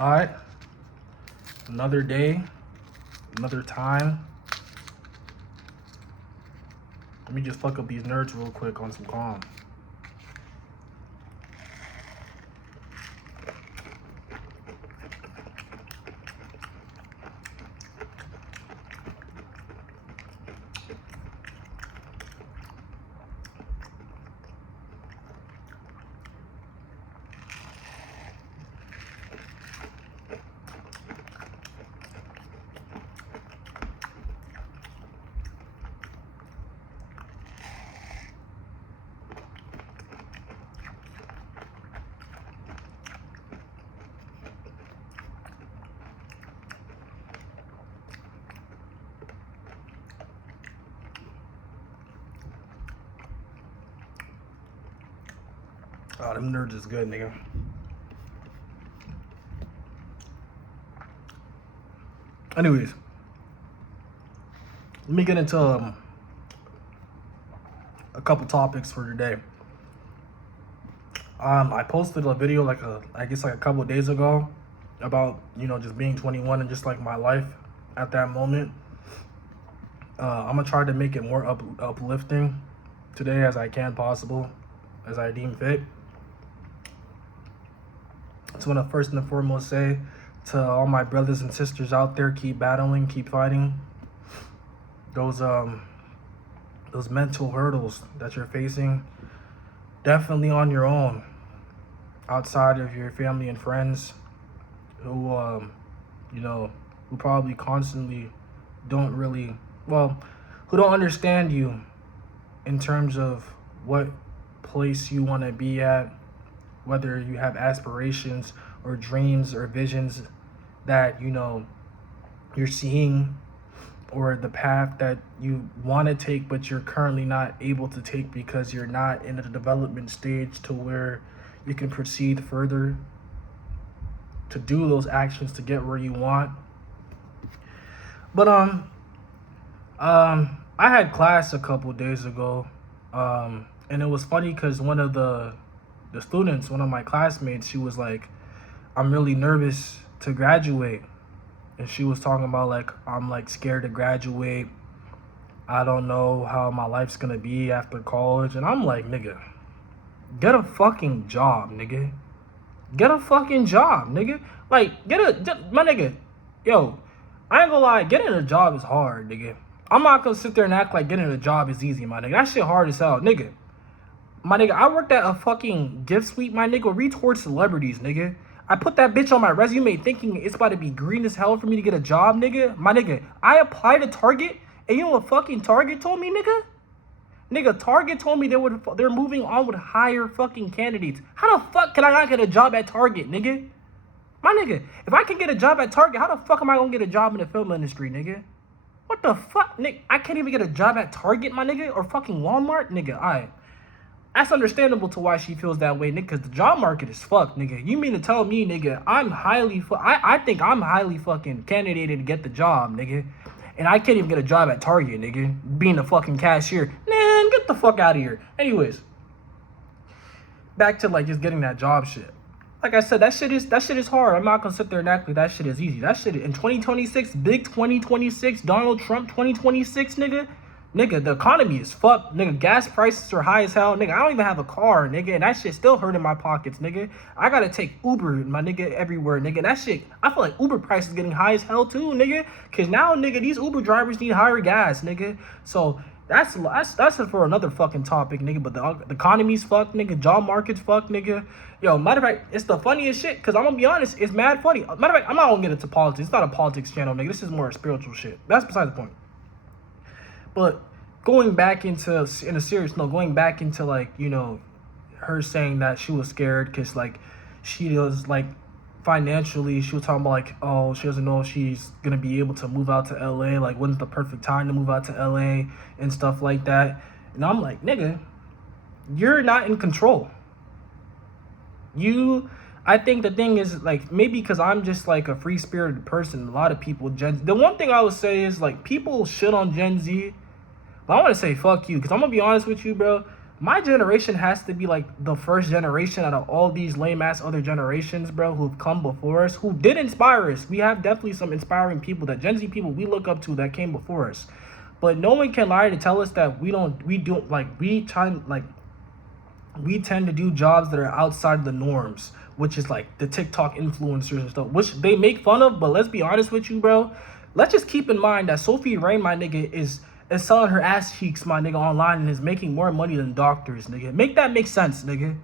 All right, another day, another time. Let me just fuck up these nerds real quick on some calm. Oh, them nerds is good, nigga. Anyways, let me get into a couple topics for today. I posted a video I guess a couple of days ago about just being 21 and just like my life at that moment. I'm gonna try to make it more uplifting today as I can possible, as I deem fit. So I want to first and foremost say to all my brothers and sisters out there, keep battling, keep fighting. Those mental hurdles that you're facing, definitely on your own, outside of your family and friends who who probably constantly who don't understand you in terms of what place you want to be at, whether you have aspirations or dreams or visions that you're seeing, or the path that you want to take but you're currently not able to take because you're not in the development stage to where you can proceed further to do those actions to get where you want. But I had class a couple days ago, and it was funny because one of the students, one of my classmates, she was like, I'm really nervous to graduate. And she was talking about like, I'm like scared to graduate. I don't know how my life's gonna be after college. And I'm like, nigga, get a fucking job, nigga. Get a fucking job, nigga. Like, my nigga, yo, I ain't gonna lie, getting a job is hard, nigga. I'm not gonna sit there and act like getting a job is easy, my nigga. That shit hard as hell, nigga. My nigga, I worked at a fucking gift suite, my nigga. Reach towards celebrities, nigga. I put that bitch on my resume thinking it's about to be green as hell for me to get a job, nigga. My nigga, I applied to Target, and you know what fucking Target told me, nigga? Nigga, Target told me they're moving on with higher fucking candidates. How the fuck can I not get a job at Target, nigga? My nigga, if I can get a job at Target, how the fuck am I gonna get a job in the film industry, nigga? What the fuck, nigga? I can't even get a job at Target, my nigga, or fucking Walmart, nigga. Alright. That's understandable to why she feels that way, nigga, because the job market is fucked, nigga. You mean to tell me, nigga, I think I'm highly fucking candidated to get the job, nigga. And I can't even get a job at Target, nigga. Being a fucking cashier. Man, get the fuck out of here. Anyways. Back to like just getting that job shit. Like I said, that shit is hard. I'm not gonna sit there and act like that shit is easy. That shit in 2026, big 2026, Donald Trump 2026, nigga. Nigga, the economy is fucked. Nigga, gas prices are high as hell. Nigga, I don't even have a car, nigga. And that shit still hurting my pockets, nigga. I gotta take Uber, my nigga, everywhere, nigga. That shit, I feel like Uber prices getting high as hell too, nigga. Cause now, nigga, these Uber drivers need higher gas, nigga. So that's for another fucking topic, nigga. But the economy's fucked, nigga. Job market's fucked, nigga. Yo, matter of fact, it's the funniest shit. Cause I'm gonna be honest, it's mad funny. Matter of fact, I'm not gonna get into politics. It's not a politics channel, nigga. This is more spiritual shit. That's besides the point. But going back into like, her saying that she was scared because like she was like financially, she was talking about like, oh, she doesn't know if she's gonna be able to move out to LA, like when's the perfect time to move out to LA and stuff like that. And I'm like, nigga, you're not in control. I think the thing is, like, maybe because I'm just, like, a free-spirited person, a lot of people, the one thing I would say is, like, people shit on Gen Z, but I want to say fuck you, because I'm going to be honest with you, bro. my generation has to be like the first generation out of all these lame ass other generations, bro, who've come before us, who did inspire us. We have definitely some inspiring people, that Gen Z people we look up to, that came before us. But no one can lie to tell us that we tend to do jobs that are outside the norms, which is like the TikTok influencers and stuff, which they make fun of. But let's be honest with you, bro. Let's just keep in mind that Sophie Rain, my nigga, is selling her ass cheeks, my nigga, online, and is making more money than doctors, nigga. Make that make sense, nigga.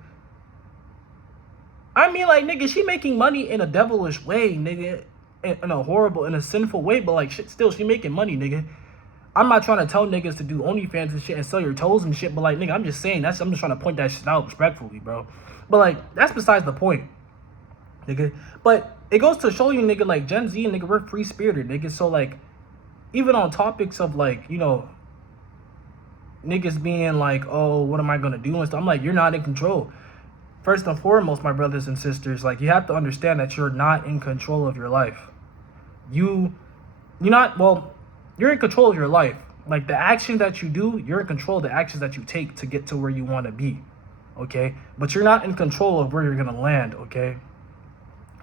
I mean, like, nigga, she making money in a devilish way, nigga, in a horrible, in a sinful way, but like, shit, still, she making money, nigga. I'm not trying to tell niggas to do OnlyFans and shit and sell your toes and shit, but like, nigga, I'm just saying, I'm just trying to point that shit out respectfully, bro. But like, that's besides the point, nigga. But it goes to show you, nigga, like, Gen Z, nigga, we're free spirited, nigga. So like, even on topics of like, you know, niggas being like, oh, what am I gonna do and stuff, I'm like, you're not in control. First and foremost, my brothers and sisters, like, you have to understand that you're not in control of your life. You're in control of your life. Like, the actions that you do, you're in control of the actions that you take to get to where you want to be, okay? But you're not in control of where you're going to land, okay?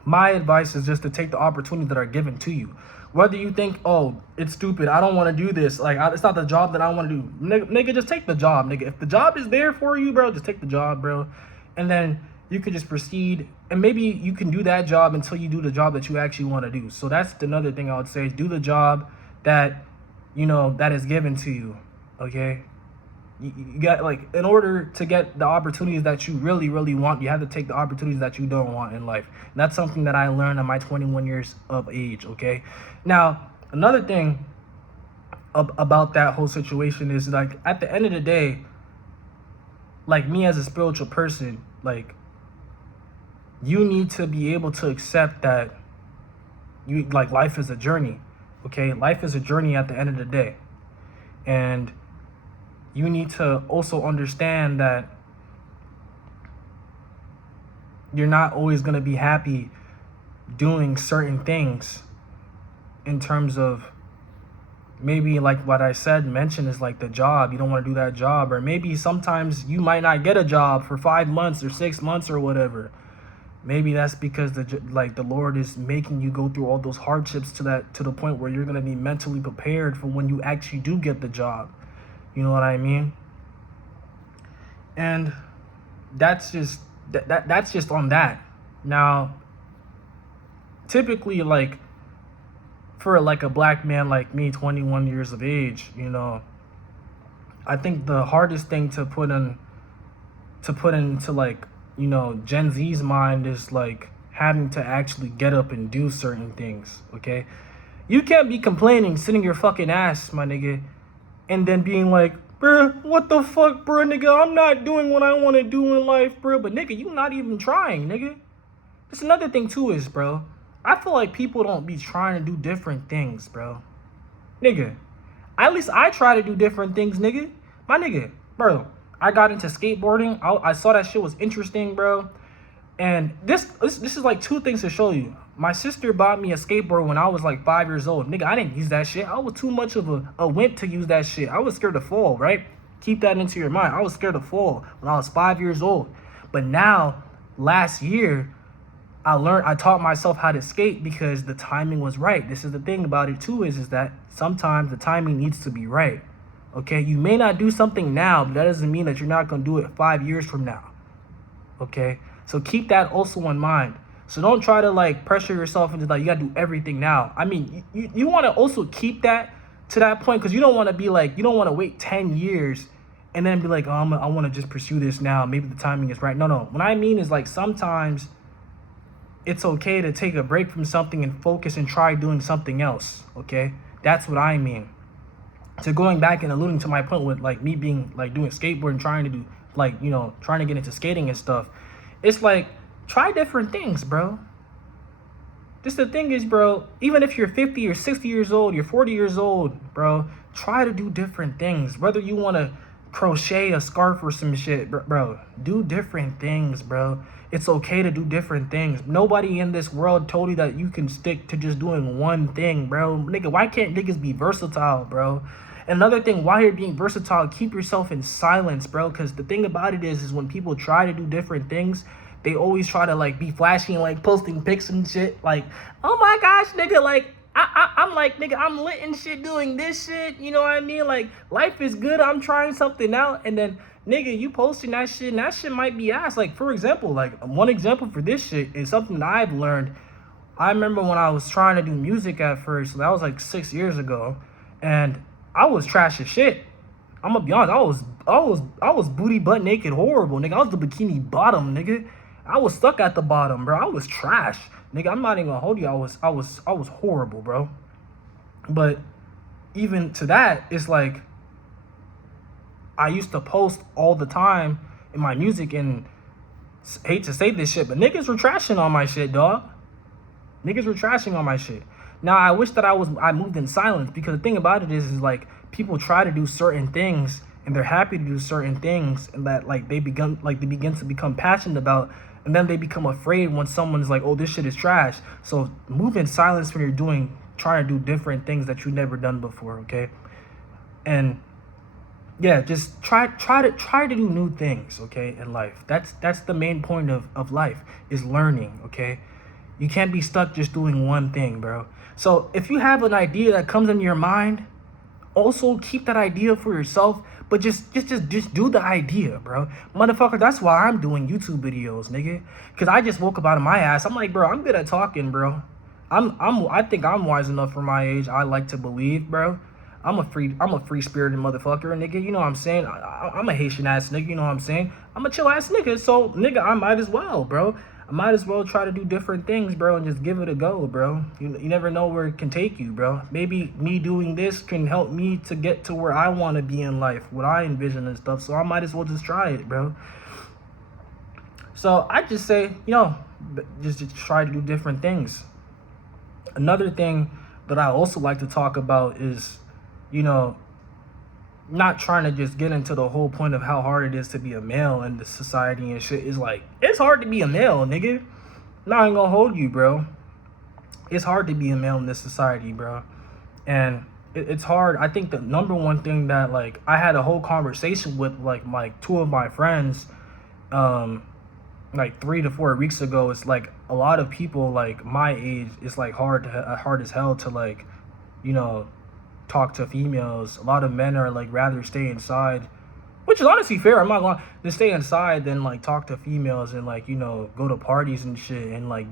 My advice is just to take the opportunities that are given to you. Whether you think, oh, it's stupid, I don't want to do this, like, it's not the job that I want to do. Nigga, just take the job, nigga. If the job is there for you, bro, just take the job, bro. And then you can just proceed, and maybe you can do that job until you do the job that you actually want to do. So that's another thing I would say, is do the job that, you know, that is given to you, okay? You got, like, in order to get the opportunities that you really, really want, you have to take the opportunities that you don't want in life. And that's something that I learned at my 21 years of age, okay? Now, another thing about that whole situation is, like, at the end of the day, like, me as a spiritual person, like, you need to be able to accept that life is a journey. Okay, life is a journey at the end of the day. And you need to also understand that you're not always going to be happy doing certain things, in terms of maybe like what I mentioned is like the job. You don't want to do that job, or maybe sometimes you might not get a job for 5 months or 6 months or whatever. Maybe that's because the Lord is making you go through all those hardships to the point where you're gonna be mentally prepared for when you actually do get the job. You know what I mean? And that's just that's just on that. Now, typically, like, for like a black man like me, 21 years of age, you know, I think the hardest thing to put into like, you know, Gen Z's mind is like having to actually get up and do certain things, okay? You can't be complaining, sitting your fucking ass, my nigga, and then being like, bruh, what the fuck, bruh, nigga, I'm not doing what I want to do in life, bruh. But nigga, you not even trying, nigga. That's another thing too is, bro, I feel like people don't be trying to do different things, bro. Nigga, at least I try to do different things, nigga. My nigga, bro, I got into skateboarding. I saw that shit was interesting, bro. And this is like two things to show you. My sister bought me a skateboard when I was like 5 years old. Nigga, I didn't use that shit. I was too much of a wimp to use that shit. I was scared to fall, right? Keep that into your mind. I was scared to fall when I was 5 years old. But now, last year, I taught myself how to skate because the timing was right. This is the thing about it too, is that sometimes the timing needs to be right. Okay, you may not do something now, but that doesn't mean that you're not going to do it 5 years from now. Okay, so keep that also in mind. So don't try to like pressure yourself into like you got to do everything now. I mean, you want to also keep that to that point, because you don't want to be like, you don't want to wait 10 years and then be like, oh, I want to just pursue this now. Maybe the timing is right. No. What I mean is, like, sometimes it's okay to take a break from something and focus and try doing something else. Okay, that's what I mean. So going back and alluding to my point with like me being like doing skateboarding, trying to do like, you know, trying to get into skating and stuff, it's like, try different things, bro. Just the thing is, bro, even if you're 50 or 60 years old, you're 40 years old, bro, try to do different things. Whether you want to crochet a scarf or some shit, bro, do different things, bro. It's okay to do different things. Nobody in this world told you that you can stick to just doing one thing, bro. Nigga, why can't niggas be versatile, bro? Another thing, while you're being versatile, keep yourself in silence, bro. Because the thing about it is when people try to do different things, they always try to like be flashy and like posting pics and shit. Like, oh my gosh, nigga, like I'm like, nigga, I'm lit and shit doing this shit. You know what I mean? Like, life is good. I'm trying something out. And then, nigga, you posting that shit and that shit might be ass. Like, for example, like one example for this shit is something that I've learned. I remember when I was trying to do music at first, that was like 6 years ago, and I was trash as shit. I'm gonna be honest, I was booty butt naked horrible, nigga. I was the bikini bottom, nigga. I was stuck at the bottom, bro. I was trash, nigga. I'm not even gonna hold you. I was horrible, bro. But even to that, it's like I used to post all the time in my music, and hate to say this shit, but niggas were trashing on my shit, dog. Niggas were trashing on my shit. Now I wish that I moved in silence, because the thing about it is like people try to do certain things and they're happy to do certain things, and that like they begin to become passionate about, and then they become afraid when someone's like, oh, this shit is trash. So move in silence when you're trying to do different things that you've never done before, okay? And yeah, just try to do new things, okay, in life. That's the main point of life, is learning, okay? You can't be stuck just doing one thing, bro. So if you have an idea that comes into your mind, also keep that idea for yourself, but just do the idea, bro. Motherfucker, that's why I'm doing YouTube videos, nigga. Cause I just woke up out of my ass. I'm like, bro, I'm good at talking, bro. I think I'm wise enough for my age. I like to believe, bro. I'm a free spirited motherfucker, nigga. You know what I'm saying? I'm a Haitian ass nigga. You know what I'm saying? I'm a chill ass nigga. So nigga, I might as well, bro. I might as well try to do different things, bro, and just give it a go, bro. You never know where it can take you, bro. Maybe me doing this can help me to get to where I want to be in life, what I envision and stuff. So I might as well just try it, bro. So I just say, just try to do different things. Another thing that I also like to talk about is, not trying to just get into the whole point of how hard it is to be a male in the society and shit. Is like, it's hard to be a male, nigga. Not even gonna hold you, bro. It's hard to be a male in this society, bro. And it's hard. I think the number one thing that, like, I had a whole conversation with, like two of my friends, like 3 to 4 weeks ago. It's like a lot of people, like, my age, it's, like, hard as hell to, like, talk to females. A lot of men are like rather stay inside, which is honestly fair. I'm not going to stay inside than like talk to females and like go to parties and shit. And like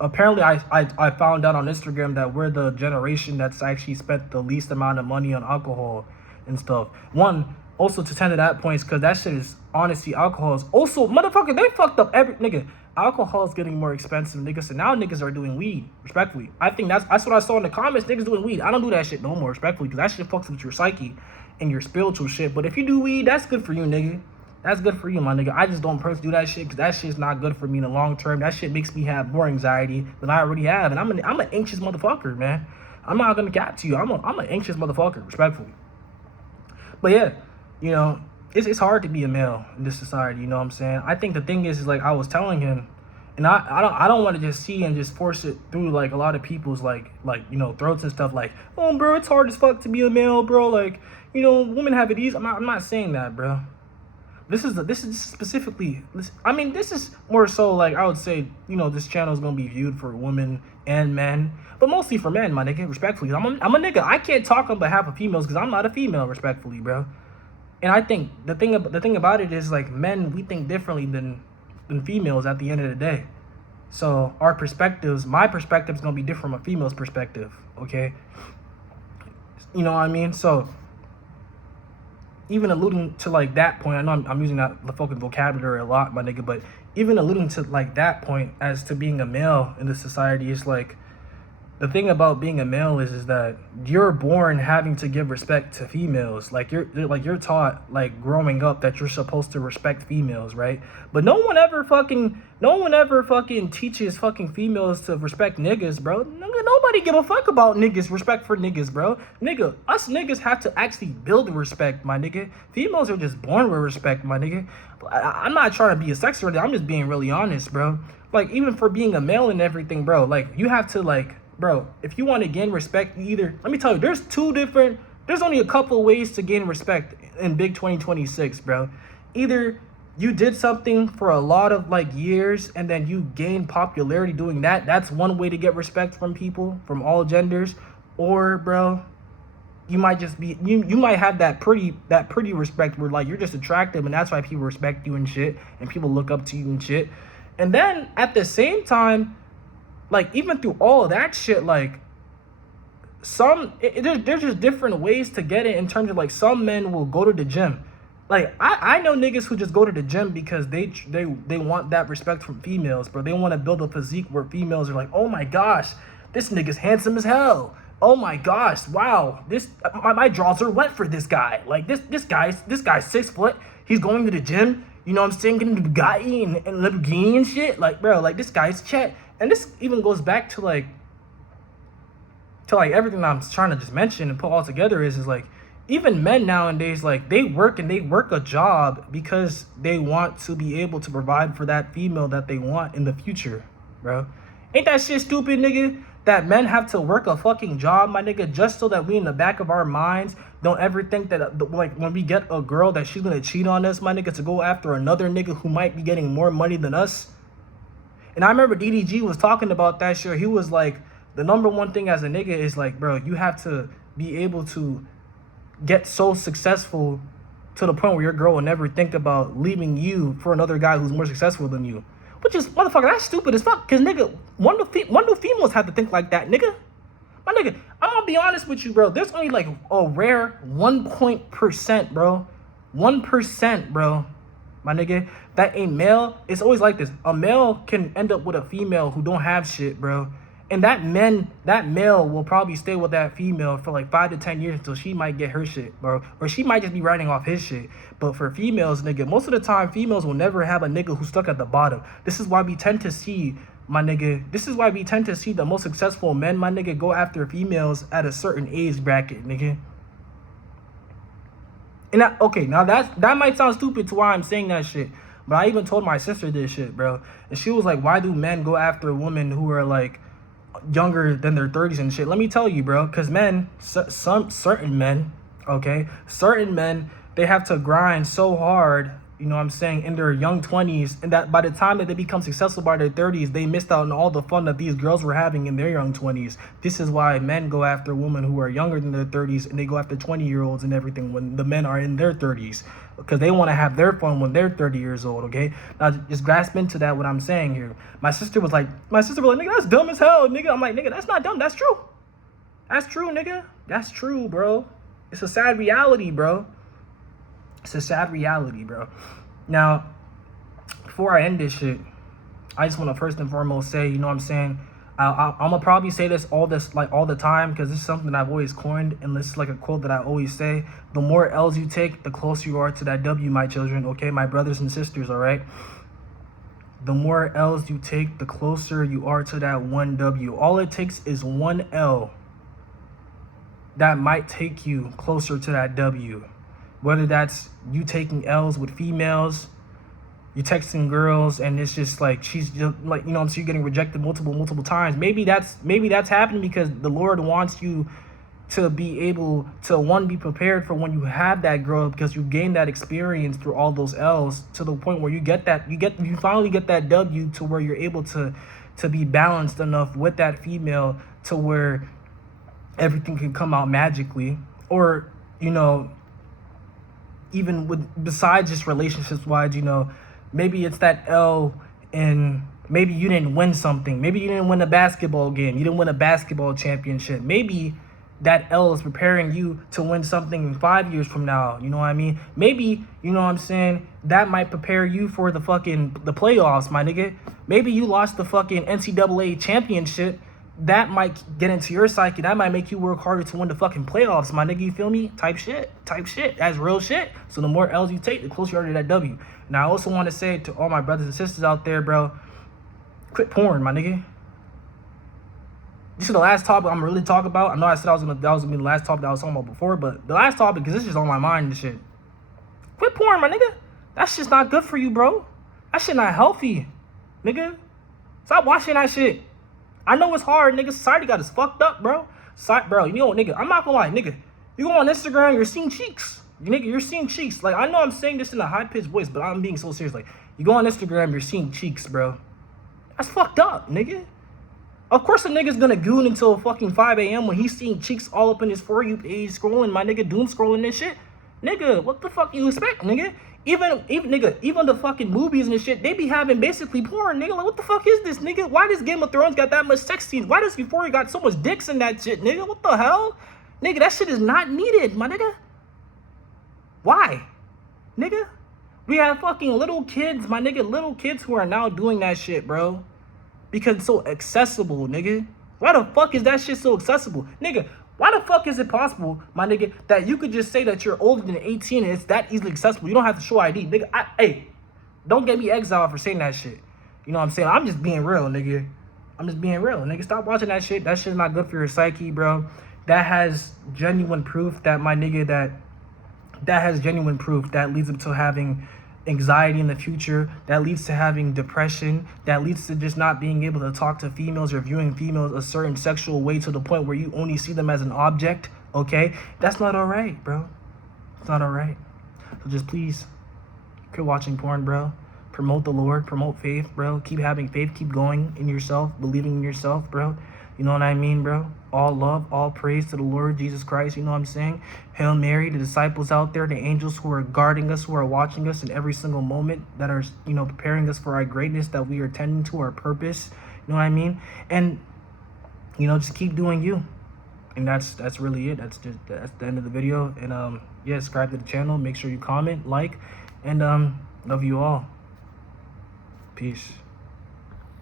apparently I found out on Instagram that we're the generation that's actually spent the least amount of money on alcohol and stuff. One, also to tend to that point, because that shit is honestly, alcohol is also, motherfucker, they fucked up every nigga. Alcohol is getting more expensive, niggas. So now niggas are doing weed, respectfully. I think that's what I saw in the comments. Niggas doing weed. I don't do that shit no more, respectfully, because that shit fucks with your psyche and your spiritual shit. But if you do weed, that's good for you, nigga. That's good for you, my nigga. I just don't personally do that shit because that shit's not good for me in the long term. That shit makes me have more anxiety than I already have, and I'm an anxious motherfucker, man. I'm not gonna cap to you. I'm an anxious motherfucker, respectfully. But yeah, it's hard to be a male in this society, you know what I'm saying? I think the thing is like I was telling him, and I don't want to just see and just force it through like a lot of people's like throats and stuff, like, oh bro, it's hard as fuck to be a male, bro, like, women have it easy. I'm not saying that, bro. This is specifically, this is more so like, I would say, this channel is gonna be viewed for women and men, but mostly for men, my nigga, respectfully. I'm a nigga. I can't talk on behalf of females because I'm not a female, respectfully, bro. And I think the thing about it is like, men, we think differently than females at the end of the day. So my perspective is gonna be different from a female's perspective, okay? You know what I mean? So even alluding to like that point, I know I'm using that fucking vocabulary a lot, my nigga, but even alluding to like that point as to being a male in this society, is like, the thing about being a male is that you're born having to give respect to females. Like you're taught like growing up that you're supposed to respect females, right? But no one ever fucking teaches fucking females to respect niggas, bro. Nobody give a fuck about niggas, respect for niggas, bro. Nigga, us niggas have to actually build respect, my nigga. Females are just born with respect, my nigga. I'm not trying to be a sex worker. I'm just being really honest, bro. Like, even for being a male and everything, bro, like, you have to, like, bro, if you want to gain respect, let me tell you, there's two different there's only a couple of ways to gain respect in big 2026, bro. Either you did something for a lot of like years and then you gain popularity doing that. That's one way to get respect from people from all genders. Or, bro, you might just be you might have that pretty respect where like you're just attractive and that's why people respect you and shit and people look up to you and shit. And then at the same time, like even through all of that shit, like there's just different ways to get it in terms of like some men will go to the gym. Like I know niggas who just go to the gym because they want that respect from females, bro. They want to build a physique where females are like, oh my gosh, this nigga's handsome as hell. Oh my gosh, wow, this my draws are wet for this guy. Like this guy's 6 foot. He's going to the gym. You know what I'm saying? Getting the Bugatti and Lamborghini and shit. Like, bro, like this guy's Chet. And this even goes back to like everything that I'm trying to just mention and put all together is like even men nowadays, like they work a job because they want to be able to provide for that female that they want in the future, bro. Ain't that shit stupid, nigga? That men have to work a fucking job, my nigga, just so that we in the back of our minds don't ever think that like when we get a girl that she's gonna cheat on us, my nigga, to go after another nigga who might be getting more money than us. And I remember DDG was talking about that shit. He was like, the number one thing as a nigga is like, bro, you have to be able to get so successful to the point where your girl will never think about leaving you for another guy who's more successful than you. Which is, motherfucker, that's stupid as fuck. Because, nigga, one do females have to think like that, nigga. My nigga, I'm going to be honest with you, bro. There's only like a rare 1%, bro. 1%, bro. My nigga, that a male, it's always like this. A male can end up with a female who don't have shit, bro. And that male will probably stay with that female for like 5 to 10 years until she might get her shit, bro. Or she might just be writing off his shit. But for females, nigga, most of the time, females will never have a nigga who's stuck at the bottom. This is why we tend to see, my nigga, the most successful men, my nigga, go after females at a certain age bracket, nigga. And now that might sound stupid to why I'm saying that shit. But I even told my sister this shit, bro. And she was like, why do men go after women who are like younger than their 30s and shit? Let me tell you, bro, because men, certain men, they have to grind so hard, you know what I'm saying, in their young 20s, and that by the time that they become successful by their 30s, they missed out on all the fun that these girls were having in their young 20s. This is why men go after women who are younger than their 30s, and they go after 20-year-olds and everything when the men are in their 30s, because they want to have their fun when they're 30 years old, okay? Now, just grasp into that, what I'm saying here. My sister was like, nigga, that's dumb as hell, nigga. I'm like, nigga, that's not dumb, that's true. That's true, nigga. That's true, bro. It's a sad reality, bro. It's a sad reality, bro. Now, before I end this shit, I just want to first and foremost say, you know what I'm saying, I'm gonna probably say this all the time, because this is something I've always coined, and this is like a quote that I always say: the more L's you take, the closer you are to that W, my children. Okay, my brothers and sisters. All right. The more L's you take, the closer you are to that one W. All it takes is one L that might take you closer to that W. Whether that's you taking L's with females, you texting girls, and it's just like she's just like, you know, so you're getting rejected multiple times. Maybe that's happening because the Lord wants you to be able to, one, be prepared for when you have that girl, because you gain that experience through all those L's to the point where you finally get that W, to where you're able to be balanced enough with that female to where everything can come out magically. Or, you know, even besides just relationships wise, you know, maybe it's that L in, maybe you didn't win something. Maybe you didn't win a basketball game. You didn't win a basketball championship. Maybe that L is preparing you to win something 5 years from now. You know what I mean? Maybe, you know what I'm saying, that might prepare you for the playoffs, my nigga. Maybe you lost the fucking NCAA championship. That might get into your psyche. That might make you work harder to win the fucking playoffs, my nigga. You feel me? Type shit. That's real shit. So the more L's you take, the closer you are to that W. Now, I also want to say to all my brothers and sisters out there, bro, quit porn, my nigga. This is the last topic I'm really talking about. I know I said that was gonna be the last topic that I was talking about before, but the last topic, because this is on my mind and shit. Quit porn, my nigga. That shit's not good for you, bro. That shit not healthy, nigga. Stop watching that shit. I know it's hard, nigga. Society got us fucked up, bro. Bro, you know what, nigga? I'm not gonna lie, nigga. You go on Instagram, you're seeing cheeks. Nigga, you're seeing cheeks. Like, I know I'm saying this in a high-pitched voice, but I'm being so serious. Like, you go on Instagram, you're seeing cheeks, bro. That's fucked up, nigga. Of course a nigga's gonna goon until fucking 5 a.m. when he's seeing cheeks all up in his For You page, scrolling, my nigga, doom scrolling this shit. Nigga, what the fuck you expect, nigga? Even the fucking movies and shit, they be having basically porn, nigga. Like, what the fuck is this, nigga? Why does Game of Thrones got that much sex scenes? Why does Euphoria got so much dicks in that shit, nigga? What the hell? Nigga, that shit is not needed, my nigga. Why? Nigga? We have fucking little kids, my nigga, little kids who are now doing that shit, bro. Because it's so accessible, nigga. Why the fuck is that shit so accessible? Nigga, why the fuck is it possible, my nigga, that you could just say that you're older than 18 and it's that easily accessible? You don't have to show ID. Nigga, hey, don't get me exiled for saying that shit. You know what I'm saying? I'm just being real, nigga. I'm just being real. Nigga, stop watching that shit. That shit's not good for your psyche, bro. That has genuine proof that, my nigga, that has genuine proof that leads up to having anxiety in the future, that leads to having depression, that leads to just not being able to talk to females or viewing females a certain sexual way to the point where you only see them as an object, okay? That's not all right, bro. It's not all right. So just please quit watching porn, bro. Promote the Lord, promote faith, bro. Keep having faith, keep going in yourself, believing in yourself, bro. You know what I mean, bro? All love, all praise to the Lord Jesus Christ. You know what I'm saying? Hail Mary, the disciples out there, the angels who are guarding us, who are watching us in every single moment, that are, you know, preparing us for our greatness, that we are tending to our purpose. You know what I mean? And, you know, just keep doing you. And that's really it. That's the end of the video. And yeah, subscribe to the channel. Make sure you comment, like, and love you all. Peace.